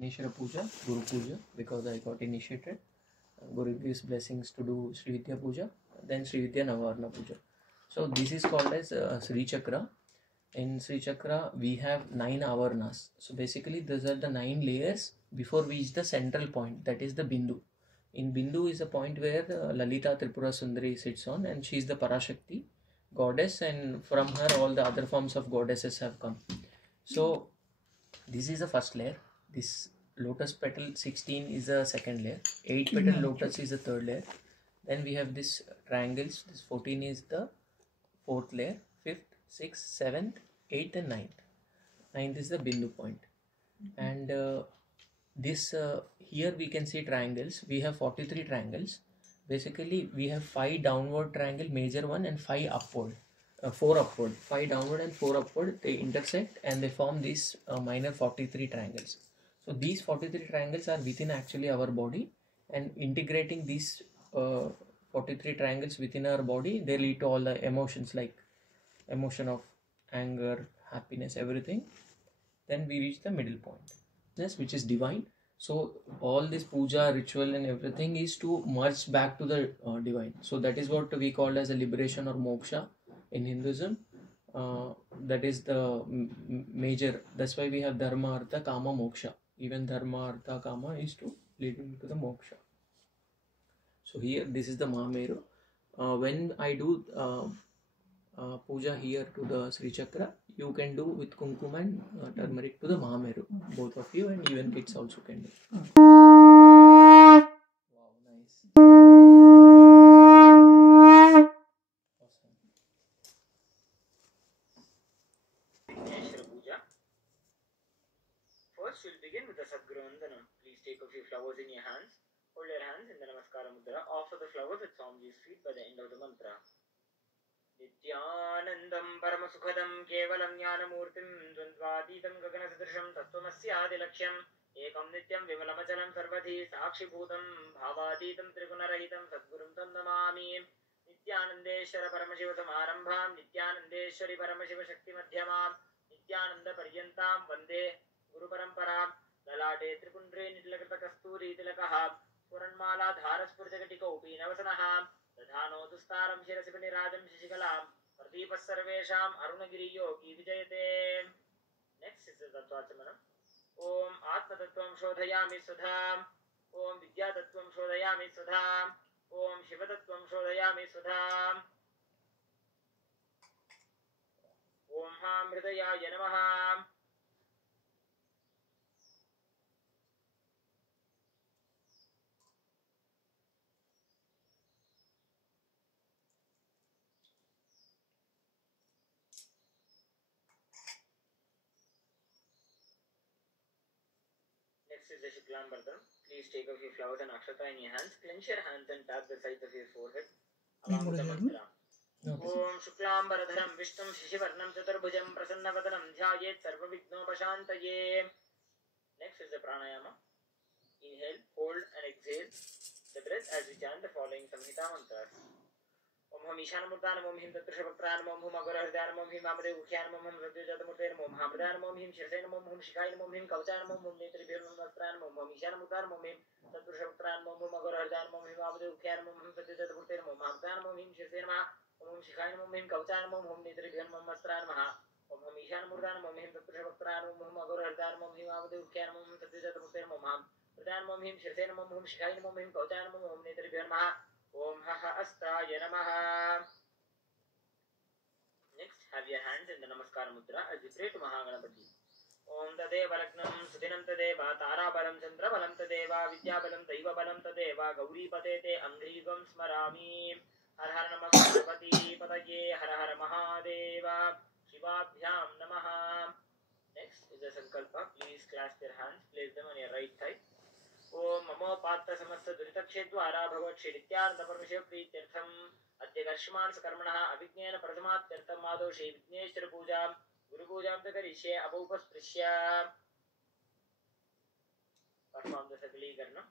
Nishra Puja, Guru Puja, because I got initiated. Guru gives blessings to do Sri Vidya Puja, then Sri Vidya Navarna Puja. So this is called as Sri Chakra. In Sri Chakra, we have 9 avarnas. So basically, these are the 9 layers before we reach the central point, that is the Bindu. In Bindu is a point where Lalita Tripura Sundari sits on, and she is the Parashakti goddess, and from her all the other forms of goddesses have come. So this is the first layer. This lotus petal 16 is the second layer. 8 petal lotus is the third layer. Then we have this triangles. This 14 is the fourth layer. 5th, 6th, 7th, 8th and 9th. 9th is the Bindu point. And this here we can see triangles. We have 43 triangles. Basically we have 5 downward triangle, major one, and 5 upward. 4 upward, 5 downward and 4 upward, they intersect and they form these minor 43 triangles. So these 43 triangles are within actually our body, and integrating these 43 triangles within our body, they lead to all the emotions like emotion of anger, happiness, everything. Then we reach the middle point, yes, which is divine. So all this puja ritual and everything is to merge back to the divine. So that is what we call as a liberation or moksha in Hinduism. That is the major. That's why we have dharma, artha, kama, moksha. Even dharma, artha, kama is to lead into the moksha. So here, this is the Mahameru. When I do puja here to the Sri Chakra, you can do with kumkum and turmeric to the Mahameru. Both of you, and even kids also can do. Wow, nice. Awesome. First, we'll begin with the Sadguru Vandanam. Please take a few flowers in your hands. Hold your hands in the Namaskara Mudra. Offer the flowers at Swamiji's feet by the end of the mantra. Nityanandam Paramasukadam Kevalam Jnanamurtim Dvandvaditam Gaganasdrisham Tattvamasyaadilaksham Ekam Nityam Vimalamachalam Sarvadhi Sakshibhutam Bhavaditam Trigunarahitam Sadgurum Tam Namami Nityanandeshwara Paramashiva Samarambham Nityanandeshwari Paramashiva Shakti Madhyamam Nityananda Paryantam Vande Guru Paramparam Lalate Tripundre Nitilakata Kasturi Tilakah Puranmala Dharaspurjagatikaupi Navasanaha Dhanno Dustaram Shirasipinirajam Shishikalam Pradeepas Sarvesham Arunagiri Yogi Vijayate. Next is the Tattvachamanam. Om Atma Tattvam Shodhayami Sudham. Om Vidya Tattvam Shodhayami Sudham. Om Shiva Tattvam Shodhayami Sudham. Om Ham Hridayaya Namaha. Next is the Shuklam Bardhanam. Please take a few flowers and akshata in your hands. Clench your hands and tap the sides of your forehead along with the mantra. Om Shuklam Bardhanam Vishtum Shishivarnam Chaturbhujam Prasannavadanam Dhyayet Sarvavighnopashantaye. Next is the pranayama. Inhale, hold and exhale the breath as we chant the following Samhita mantras. Om Ham Ishanamurtanam Om Him Tatrushavapranam Om Hum Agorahridanam Om Him Amadev Ukyanam Om Hum Satyajatamutanam Om Hamradanam Om Him Shirsenam Om Hum Shikayanam Om Him Kauchanam Om Hum Netribhiram Vastranam Om Hum Ishanamurtanam Om Him Tatrushavapranam Om Hum Agorahridanam Om Him Amadev Ukyanam Om Hum Satyajatamutanam Om Hamradanam Om Him Shirsenam Om Hum Shikayanam Om Him Kauchanam Om Hum Netribhiram Vastranam Om Hum Ishanamurtanam Om Him Tatrushavapranam Om Hum Agorahridanam Om Him Amadev Ukyanam Om Hum Satyajatamutanam Om Hamradanam Om Him Shirsenam Om Hum Shikayanam Om Him Kauchanam Om Hum Netribhiram Om Haha Astaya Namaha. Next, have your hands in the Namaskara Mudra as we pray to Mahaganapati. Om Tadeva Lagnam Sudinam Tadeva Tarabalam Chandrabalam Tadeva Vidyabalam Daivabalam Tadeva Gauri Patete Angrigam Smarami. Har Har Namah Parvati Pataye Har Har Mahadeva Shivabhyam Namaha. Next is the Sankalpa. Please clasp your hands, place them on your right thigh. Om Mamo Patta Samasta Duritakshetwara Bhagat Shrityartha Parmeshiva Prithirtham Adya Karshman Sakarmanaha Avijnana Pradhamatyrtham Madoshe Vigneshwara Pujam Guru Pujam Takarishe Abhupasprishya. Perform the Sakalikarna.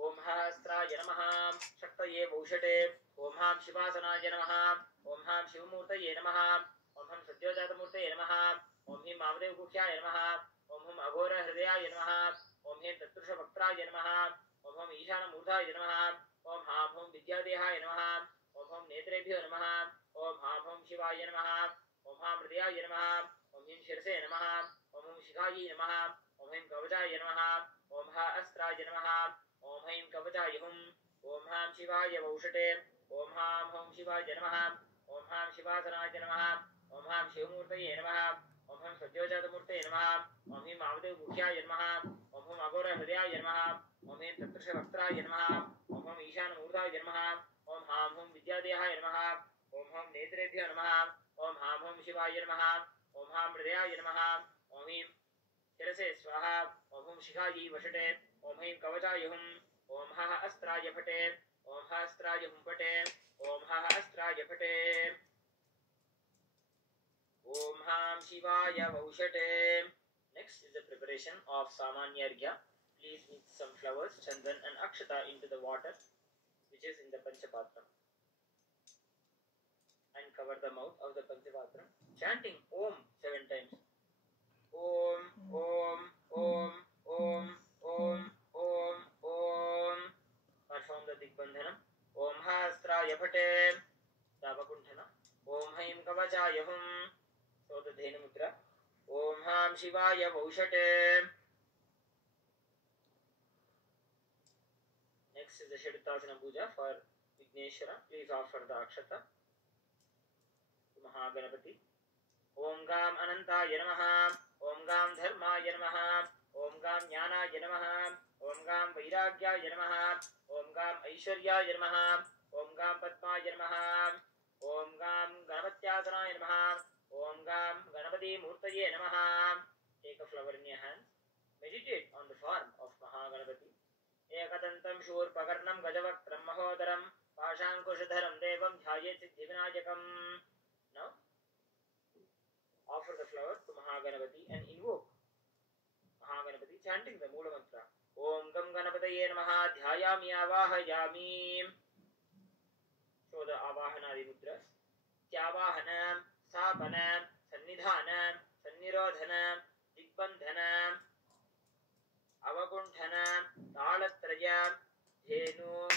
Om Hastraya Namaha Shaktaye Vaushate. Om Ham Shivasanaya Namaha. Om Ham Shivamurtaye Namaha. Om Ham Satyajatamuurtaye Namaha. Om Him Amadev Guhyaya Namaha. ओम हम अघोर हृदयाय नमः ओम हेम तत्पुरुष वक्त्राय नमः ओम हम ईशान मूर्धाय नमः ओम हां हम विद्यादेहाय नमः ओम हम नेत्रेभ्यो नमः ओम हां हम शिवाय नमः ओम हां हृदयाय नमः ओम हिम शिरसे नमः ओम हम शिखायै नमः ओम हिम कवचाय नमः ओम हा अस्त्राय नमः ओम हिम कवचाय हुम ओम हां शिवाय वौषटे ओम हां हम शिवाय नमः ओम हां शिवासनाय नमः ओम हां शिवमूर्तये नमः ओम हम सद्योजातमूर्तये नमः ओम हिम आमदेवमुख्याय नमः ओम हम अघोर हृदयाय नमः ओम हिम तत्पुरुष वक्त्राय नमः ओम हम ईशानमूर्धाय नमः ओम हां हम विद्यादेहाय नमः ओम हम नेत्रेभ्यो नमः ओम हां हम शिवाय नमः ओम हां हृदयाय नमः ओम हिम शिरसे स्वाहा ओम हम शिखायै वषटे ओम हिम कवचाय हुम ओम हा अस्त्राय फटे ओम हा अस्त्राय हुम फटे ओम हा अस्त्राय फटे ओम हां शिवाय वौषटे. Next is the preparation of Samanya Arghya. Please mix some flowers, chandan and akshata into the water which is in the Panchapatram and cover the mouth of the Panchapatram chanting Om 7 times. Om, Om, Om, Om, Om, Om, Om. Perform the Digbandhanam. Om Hastraya Phate Tavakunthana. Om Haim Kavachaya Hum. So the Dhenu Mudra. Om Ham Shivaya Vaushate. Next is the Shaduttasana Puja for Vigneshwara. Please offer the Akshata to Mahaganapati. Om Gam Anantaya Namaha. Om Gam Dharmaya Namaha. Om Gam Jnanaya Namaha. Om Gam Vairagyaya Namaha. Om Gam Aishwaryaya Namaha. Om Gam Padmaya Namaha. Om Gam Ganapatyasanaaya Namaha. Om Gam Ganapati Murtaye Namaha. Take a flower in your hands. Meditate on the form of Mahaganapati. Ekadantam Shurpakarnam Gajavakram Mahodaram Pashankushadharam Devam Dhyayet Siddhivinayakam. Now, offer the flower to Mahaganapati and invoke Mahaganapati chanting the Moola Mantra. Om Gam Ganapataye Namaha Dhyayami Avahayami. Show the Avahanadi Mudras. Tyavahanam, Sapanam, Sannidhanam, Sannirodhanam, Digbandhanam, Avakunthanam, Talatrayam, Dhenu,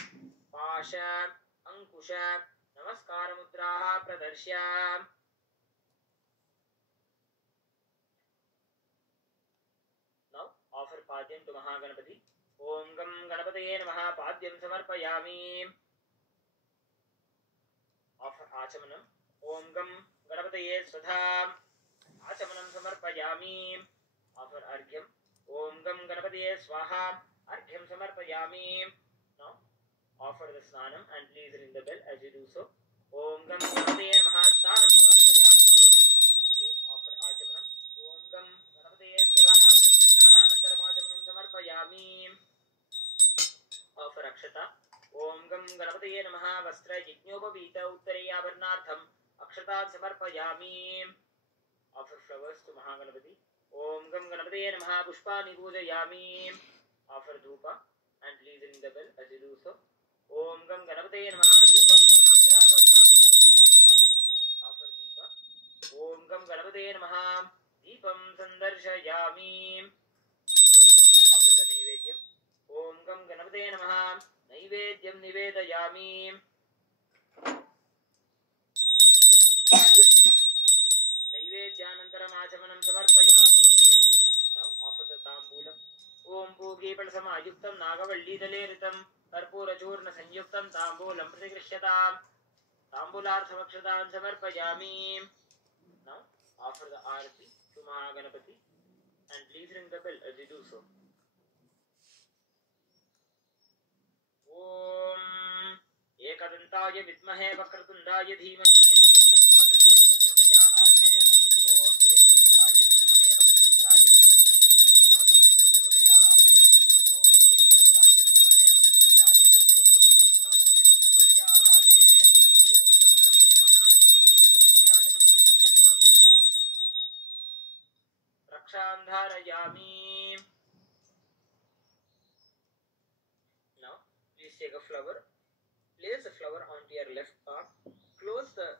Pasham, Ankusham, Namaskara Mudraha Pradarsyam. Now offer Padyam to Mahaganapati. Om Gam Ganapataye Namaha Padyam Samarpayami. Offer Achamanam. Om Gam Ganapataye Swadha Achamanam Samarpayami. Offer Argyam. Om Gam Ganapataye Swaha Argyam Samarpayami. Now offer the Snanam and please ring the bell as you do so. Om Gam Ganapataye Namaha Stanam Samarpayami. Again offer Achamanam. Om Gam Ganapataye Swadha Snananantaram Achamanam Samarpayami. Offer Akshata. Om Gam Ganapataye Namaha Vastra Jijñopavita Uttareyabharnartham Akshatat Samarpayami. Offer flowers to Mahaganapati. Om Gam Ganapataye Namaha Pushpani Pujayami. Offer Dhupa and please ring the bell as you do so. Om Gam Ganapataye Namaha Dhupam Agrapayami. Offer Deepa. Om Gam Ganapataye Namaha Deepam Sandarshayami. Offer the Naivedyam. Om Gam Ganapataye Namaha Naivedyam Nivedayami. Naivedyanantaram Achamanam Samarpayami. Now offer the Tambulam. Om Pugipal Samayuktam Nagavalli Daleritam Karpura Churna Sanyuktam Tambulam Pratikrishyataam. Tambularthamakshatam Samarpayami. Now offer the Arati to Mahaganapati and please ring the bell as you do so. Om Ekadantaye Vidmahe Vakratundaye Dhimahi Tanno Danti Prachodayate. Om Ekadantaye Vidmahe Vakratundaye Dhimahi Tanno Danti Prachodayate. Om Ekadantaye Vidmahe Vakratundaye Dhimahi Tanno Danti Prachodayate. Om Gam Ganapataye Namaha Karpuram Nirajanam Sandarsayami. Rakshandharayami. Now please take a flower. Place the flower onto your left palm. Close the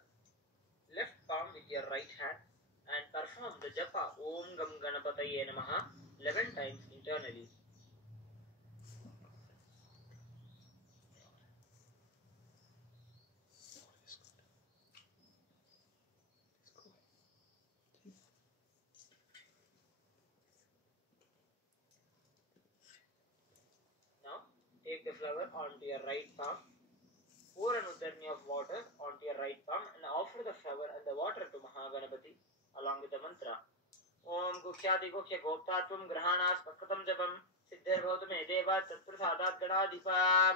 left palm with your right hand and perform the japa Om Gam Ganapataye Namaha 11 times internally. Now take the flower onto your right palm. Pour an uddarni of water onto your right palm and offer the flower and the water to Mahaganapati along with the mantra. Om Gukhyadi Gukhya Goptatvam Grahanas Pakatam Japam Siddhir Bhautame Deva Tatprasadat Gadadipam.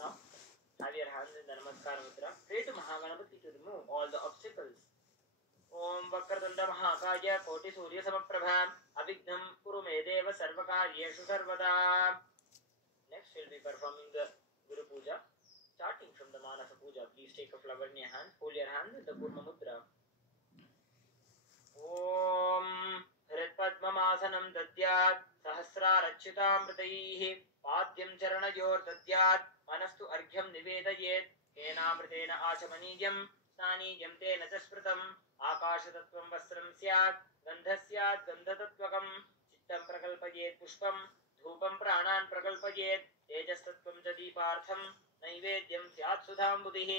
Now have your hands in the Namaskar Mudra. Pray to Mahaganapati to remove all the obstacles. Om Vakratanda Mahakaya Koti Surya Samaprabha Abhignam Kurume Deva Sarvakaryeshu Sarvada. Next we'll be performing the Guru Puja. Starting from the Manasa Puja, please take a flower in your hand, hold your hand in the Kurma Mudra. Om Hritpadmamasanam Dadyat Sahasrarachyutam Prataihi Padyam Charanayor Dadyat Manastu Argyam Nivedayet Kenamritena Achamaniyam Snaniyam Tena Chaspratam Akashatattvam Vastram Syat Gandhasyat Gandhatatvakam Chittam Prakalpayet Pushpam Dhupam Pranan Prakalpayet Tejastatvam Jadipartham नैवेद्यं स्यात् सुधाम्बुधिः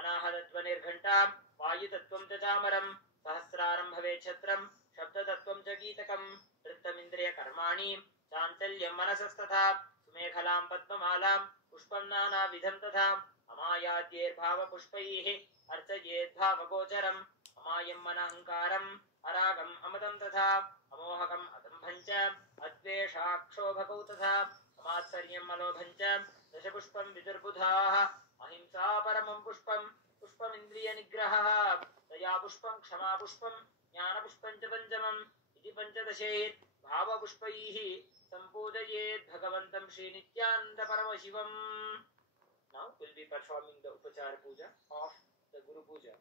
अनाहतत्वनिर्घण्टां वायुतत्वं च चामरं सहस्रारं भवेत् छत्रं शब्दतत्वं च गीतकं वृत्तमिन्द्रियकर्माणि चाञ्चल्यं मनसस्तथा सुमेखलां पद्ममालां पुष्पं नानाविधं तथा अमायाद्यैर्भावपुष्पैः अर्चयेद्भावगोचरम् अमायं मनहङ्कारम् अरागम् अमदं तथा अमोहकम् अदम्भं च अद्वेषाक्षोभकौ तथा अमात्सर्यम् अलोभं च दशपुष्पं विदुर्बुधाः अहिंसा परमं पुष्पं पुष्पमिन्द्रियनिग्रहः दया पुष्पं क्षमा पुष्पं ज्ञानपुष्पं च पञ्चमम् इति पञ्चदशेत् भावपुष्पैः सम्पूजयेत् भगवन्तं श्रीनित्यानन्दपरमशिवम्. Now we'll be performing the Upachara Puja of the Guru Puja.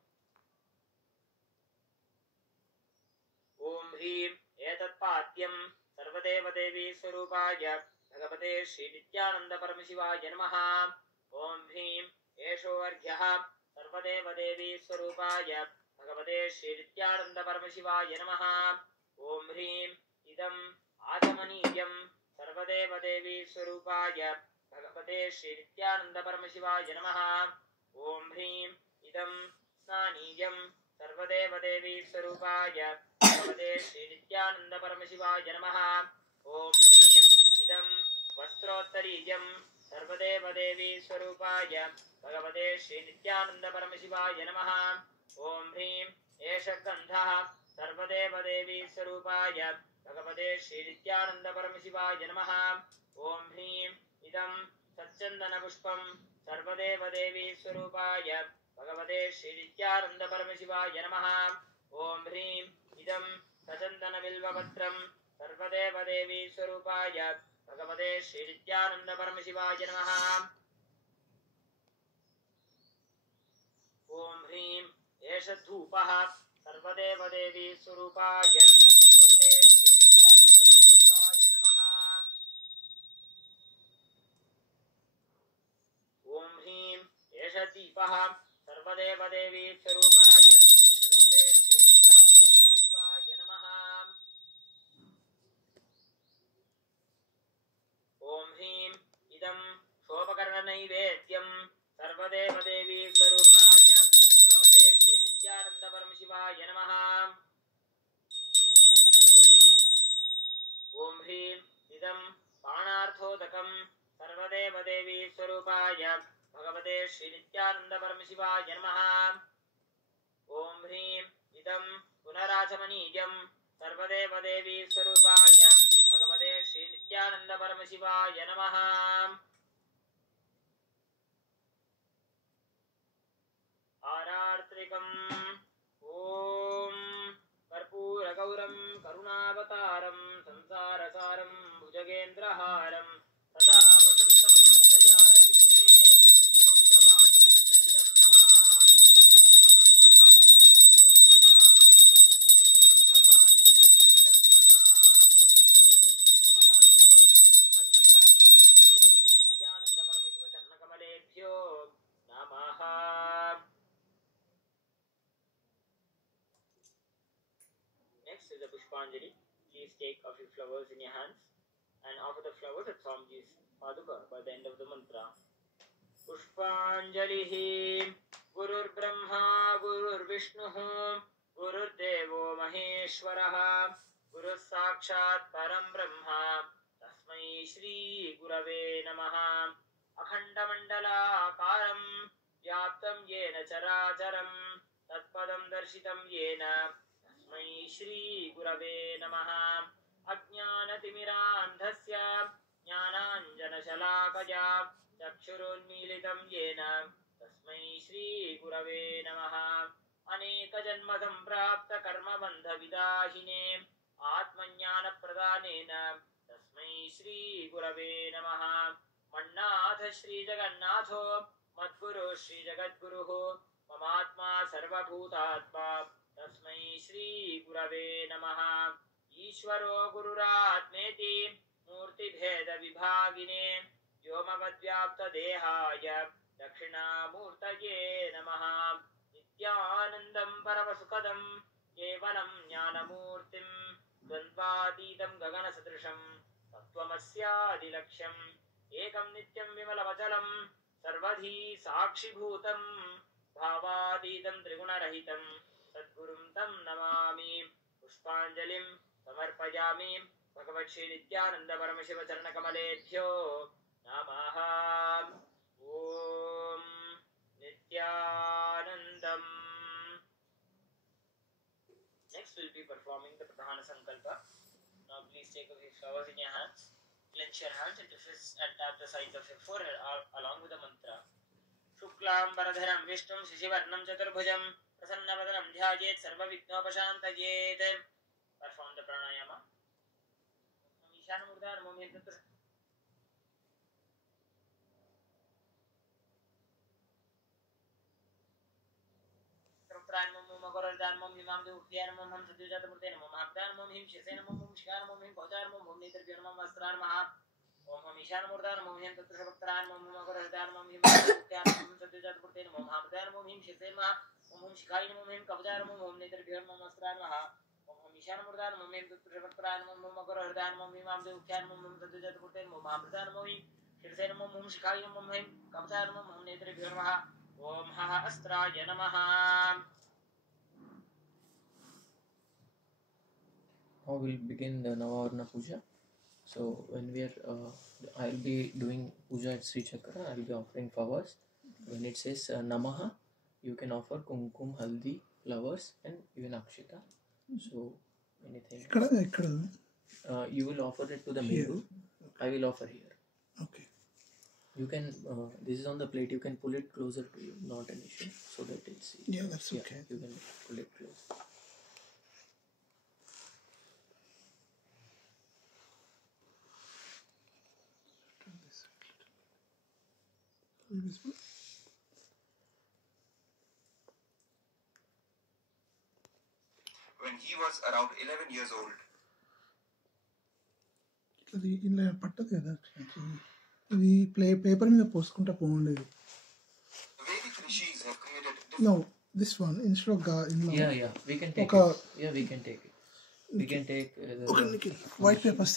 Om Hrim Etat Patyam Sarvadevadevi Swarupaya भगवते श्री नित्यानंद परमशिवाय नमः. ओम ह्रीं एषो अर्घ्यः सर्वदेव देवी स्वरूपाय भगवते श्री नित्यानंद परमशिवाय नमः. ओम ह्रीं इदम् आचमनीयं सर्वदेव देवी स्वरूपाय भगवते श्री नित्यानंद परमशिवाय नमः. ओम ह्रीं इदम् स्नानीयं सर्वदेव देवी स्वरूपाय भगवते श्री नित्यानंद परमशिवाय नमः. ओम ह्रीं इदं वस्त्रोत्तरीयं सर्वदेव देवी स्वरूपाय भगवते श्री नित्यानंद परमशिवाय नमः. ओम ह्रीं एष गन्धः सर्वदेव देवी स्वरूपाय भगवते श्री नित्यानंद परमशिवाय नमः. ओम ह्रीं इदं सच्चन्दनपुष्पं सर्वदेव देवी स्वरूपाय भगवते श्री नित्यानंद परमशिवाय नमः. ओम ह्रीं इदं सचन्दनबिल्वपत्रं सर्वदेव देवी स्वरूपाय भगवते श्री नित्यानंद परमशिवाय नमः. ओम ह्रीं एष धूपः सर्वदेव देवी स्वरूपाय भगवते श्री नित्यानंद परमशिवाय नमः. ओम ह्रीं एष दीपः सर्वदेव देवी स्वरूपाय भगवते श्री नित्यानंद परमशिवाय नमः. ओम ह्रीं इदं शोभकर्णनैवेद्यं सर्वदेव देवी स्वरूपाय भगवते श्री नित्यानंद परमशिवाय नमः. ओम ह्रीं इदं पाणार्थोदकं सर्वदेव देवी स्वरूपाय भगवते श्री नित्यानंद परमशिवाय नमः. ओम ह्रीं इदं पुनराचमनीयं सर्वदेव देवी स्वरूपाय भगवते श्री नित्यानंद परमशिवाय नमः. आरार्त्रिकम् ओम कर्पूरगौरं करुणावतारं संसारसारं भुजगेन्द्रहारं सदा वसन्तं हृदयारविन्दे भवं भवानी सहितं नमामि. भवं भवानी सहितं नमामि. भवं भवानी सहितं नमामि. आरात्रिकं समर्पयामि भगवती नित्यानंद परमशिव चरणकमलेभ्यो नमः. Next is the Pushpanjali. Please take a few flowers in your hands and offer the flowers at Swamiji's Paduka by the end of the mantra. Pushpanjalihi Gurur Brahma Gurur Vishnuhu Gurur Devo Maheshwaraha Guru Sakshat Param Brahma Tasmai Shri Gurave Namaha Akhanda Mandala Karam Vyaptam Yena Characharam Tatpadam Darshitam Yena Tasmai Shri Gurave Namaha Ajnana Timirandhasya Jnananjana Shalakaya चक्षुरुन्मीलितं येन तस्मै श्रीगुरवे नमः अनेकजन्मसम्प्राप्तकर्मबन्धविदाहिने आत्मज्ञानप्रदानेन तस्मै श्रीगुरवे नमः मन्नाथ श्रीजगन्नाथो मद्गुरुः श्रीजगद्गुरुः ममात्मा सर्वभूतात्मा तस्मै श्रीगुरवे नमः ईश्वरो गुरुरात्मेति मूर्तिभेदविभागिने व्योमवद्व्याप्तदेहाय दक्षिणामूर्तये नमः नित्यानन्दं परमसुखदं केवलं ज्ञानमूर्तिं द्वन्द्वातीतं गगनसदृशं तत्त्वमस्यादिलक्ष्यम् एकं नित्यं विमलवचलं सर्वधी साक्षिभूतं भावातीतं त्रिगुणरहितं सद्गुरुं तं नमामि पुष्पाञ्जलिं समर्पयामि भगवत् श्री नित्यानन्द परमशिव चरणकमलेभ्यो नमः ॐ नित्यानन्दम्. Next we'll be performing the Pradhana Sankalpa. Now please take a few flowers in your hands, clench your hands into fists and tap the sides of your forehead along with the mantra. Shuklambaradharam Vishnum Shashivarnam Chaturbhujam Prasannavadaram Dhyajet Sarvavighnopashantajet. Perform the pranayama. Ishanamurdan Mumhindra Mom Himam Dukian Mom Saduja Putin Mom Abdan Mom Him Shisan Mom Shikan Mom Him Potar Mom Nither Birmam Astran Maha Om Mishan Murdan Mom Him Tutran Mom Magaradan Mom Him Mom Saduja Putin Mom Abdan Mom Him Shisan Mom Shikai Mom Him Kabjar Mom Nither Birmam Astran Maha Om Mishan Murdan Mom Him Tutran Mom Magaradan Mom Himam Dukian Mom Saduja Putin Mom Abdan Mom Him Shisan Mom Shikai Mom Him Kabjar Mom Nither Birmaha Om Ha Astraya Namaha. Now we'll begin the Navavarna Puja. So when we are, I'll be doing Puja at Sri Chakra, I'll be offering flowers. When it says Namaha, you can offer Kumkum, Haldi, flowers and even Akshita. So anything. You will offer it to the Meru. I will offer here. Okay. You can, this is on the plate, you can pull it closer to you, not an issue, so that it's... Yeah, that's okay. You can pull it close. When he was around 11 years old, ఇలా పట్టదు కదా ఇది paper మీద పోసుకుంటా పోండి. Vedic rishis have created No, this one instead of Yeah, we can take it. Yeah, we can take it. We can take white papers.